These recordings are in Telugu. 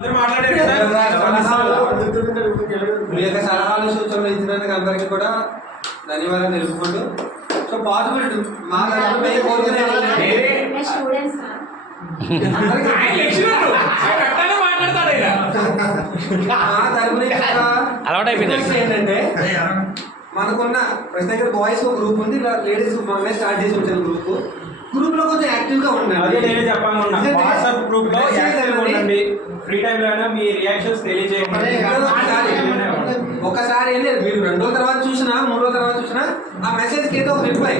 మీ యొక్క సలహాలు సూచనలు ఇచ్చినందుకు అందరికీ కూడా ధన్యవాదాలు తెలుపుకుంటూ సో పాసిబిలిటీ మా ఏంటంటే మనకున్న ప్రతి దగ్గర బాయ్స్ ఒక గ్రూప్ ఉంది, లేడీస్ మనమే స్టార్ట్ చేసి వచ్చాను గ్రూప్ లో కొంచెం యాక్టివ్ గా ఉండండి. అదే నేను చెప్పాలనుకున్నా, వాట్సాప్ గ్రూప్ లో యాక్టివ్ ఉండండి, ఫ్రీ టైం లో మీ రియాక్షన్స్ తెలియజేయండి. ఒకసారి మీరు 2 రోజుల తర్వాత చూసినా 3 రోజుల తర్వాత చూసినా ఆ మెసేజ్ కి ఏదో ఒక రిప్లై,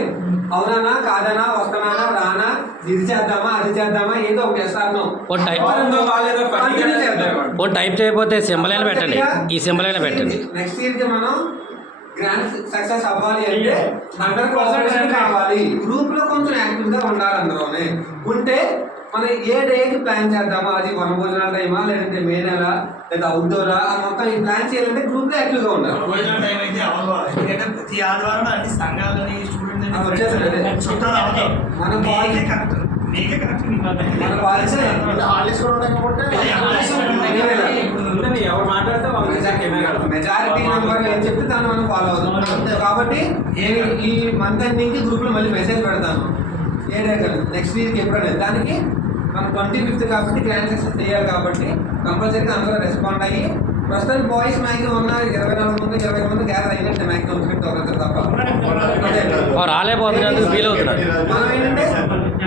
అవునా కాదనా, వస్తానా రానా, ఇది చేద్దామా అది చేద్దామా, ఏదో ఒక చేస్తాను. టైప్ చేయకపోతే సింబల్ అయినా పెట్టండి, ఈ సింబల్ అయినా పెట్టండి. నెక్స్ట్ ఇయర్ కి మనం గ్రాండ్ సక్సెస్ అవ్వాలి అంటే 100% కావాలి. గ్రూప్ లో కొంచెం యాక్టివ్ గా ఉండాలి. అందులోనే ఉంటే మనం ఏ డేకి ప్లాన్ చేద్దామా, అది వనభోజనాల టైమా లేదంటే మే నెల లేదా అవుట్డోరా, ఆ మొత్తం ఈ ప్లాన్ చేయాలంటే గ్రూప్ లో యాక్టివ్ గా ఉండాలి. ప్రతి ఆదివారం అన్ని సంఘాలని మెజారిటీ నెంబర్ ఏం చెప్తే దాన్ని మనం ఫాలో అవుతాం. కాబట్టి ఈ మంత్ ఎండింగ్ గ్రూప్ లో మళ్ళీ మెసేజ్ పెడతాను, ఏ డే కదా నెక్స్ట్ వీక్ ఎప్పుడైనా. దానికి మనం 25th కాబట్టి గ్రాండ్ సక్సెస్ చేయాలి. కాబట్టి కంపల్సరీగా అందరూ రెస్పాండ్ అయ్యి, ప్రస్తుతానికి బాయ్స్ మ్యాక్సిమం ఉన్న 24 మంది 20 మంది గ్యాదర్ అయినట్టు మ్యాక్సిమం ఒకరిద్దరు తప్ప రాలేకపోతున్నందుకు ఫీల్ అవుతున్నారు. మనం ఏంటంటే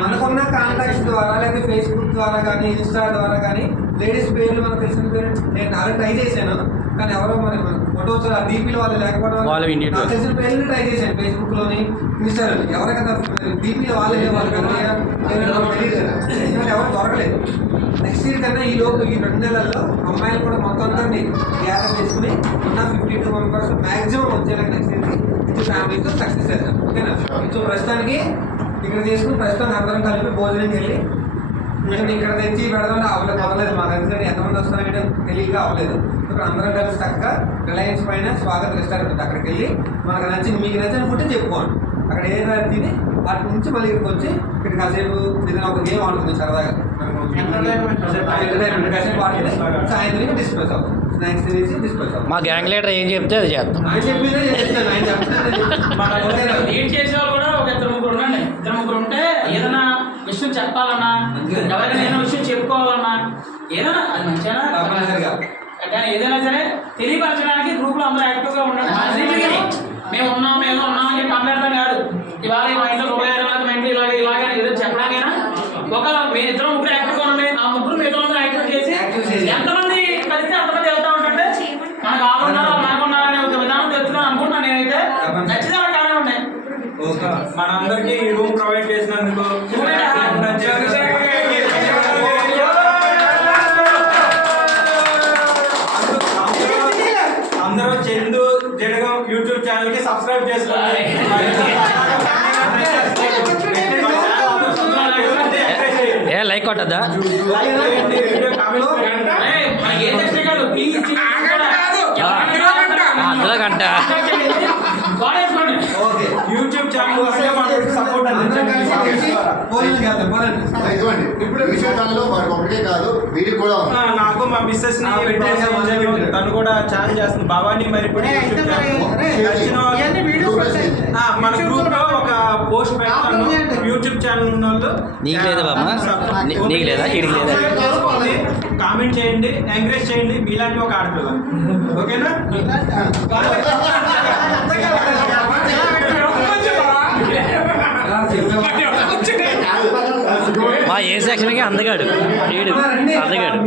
మనకున్న కాంటాక్ట్స్ ద్వారా లేదా ఫేస్బుక్ ద్వారా కానీ ఇన్స్టా ద్వారా కానీ లేడీస్ పేర్లు మనకు తెలిసిన పేరు నేను అలా ట్రై చేశాను, కానీ ఎవరో మరి ఫొటోస్ డీపీలో వాళ్ళు లేకపోవడం నాకు తెలిసిన పేర్లు ట్రై చేశాను. ఫేస్బుక్ లోని ఇన్స్టాలో ఎవరికైనా డీపీలో వాళ్ళు ఎవరు దొరకలేదు. నెక్స్ట్ ఇయర్ కన్నా ఈ లోపు ఈ 2 నెలల్లో అమ్మాయిలు కూడా మొత్తం అందరినీ గ్యాదర్ చేసుకుని ఉన్న 52 మెంబర్స్ మ్యాక్సిమం వచ్చేలాగా నెక్స్ట్ ఇయర్కి ఇది ఫ్యామిలీతో సక్సెస్ చేద్దాం. ఓకేనా? సో ప్రస్తుతానికి ఇక్కడ చేసుకుని ప్రస్తుతానికి అందరం కలిపి భోజనంకి వెళ్ళి ఇక్కడ తెచ్చి పెడదాం అవ్వలేదు మాకు, ఎందుకంటే ఎంతమంది వస్తున్నారంటే తెలియక అవ్వలేదు. ఇక్కడ అందరం కలిసి చక్కగా రిలయన్స్ పైన స్వాగత్ రెస్టారెంట్ అక్కడికి వెళ్ళి మనకు నచ్చింది, మీకు నచ్చిన ఫుడ్ చెప్పుకోండి. అక్కడ ఏదైనా తిని వాటి నుంచి మళ్ళీ ఇక్కడికి వచ్చి ఇక్కడ కాసేపు ఏదైనా ఒక గేమ్ ఆడుతుంది సరదాగా, సాయంత్రం డిస్ప్లేస్ అవుతుంది, స్నాక్స్ తినేసి డిస్ప్లేస్ అవుతుంది. మా గ్యాంగ్ లీడర్ ఏం చెప్తే అది చేస్తాం. ఆయన చెప్పిందే చేస్తాను, ఆయన ఇద్దరు ఉంటే ఏదైనా విషయం చెప్పాలన్నా, ఎవరైనా ఏదైనా విషయం చెప్పుకోవాలన్నా, ఏదైనా అది మంచిగా ఏదైనా సరే తెలియపరచడానికి గ్రూప్ లో అందరూ యాక్టివ్ గా ఉండండి. మేము ఉన్నాం ఏదో ఉన్నాం అని మాట్లాడతాం కాదు. ఇవాళ మా ఇంట్లో 150 మా ఇంట్లో ఇలాగే ఏదో చెప్పడానికైనా ఒక ఇద్దరు 3 యాక్టివ్ గా ఉండండి. ఆ 3 మిగతా యాక్టివ్ చేసి ఎంతమంది కలిస్తే అంతమంది వెళ్తా ఉంటుంటే మనకు ఆగున్నారా మనకున్నారనే ఒక విధానం తెచ్చుకున్నాను అనుకుంటున్నాను. నేనైతే ఖచ్చితంగా కానే ఉన్నాయి. మనందరికీ ఈ రూమ్ ప్రొవైడ్ చేసినందుకు అందరూ చందు జడగం యూట్యూబ్ ఛానల్ కి సబ్స్క్రైబ్ చేసుకోండి. లైక్ కొట్టద్దా? అందులో గంట యూట్యూబ్ ఛానల్ సపోర్ట్ నాకు మా మిస్సెస్ తను కూడా ఛానల్ చేస్తుంది భవానీ. మరి ఇప్పుడు మన గ్రూప్ లో ఒక పోస్ట్ పెడతాను, యూట్యూబ్ ఛానల్ ఉన్న వాళ్ళు నీకు లేదా బాబా, నీకు లేదా కామెంట్ చేయండి, ఎంకరేజ్ చేయండి. మీలాంటి ఒక ఆడపిల్ల, ఓకేనా? మా ఏ సెక్షన్కి అందగాడు అందగాడు.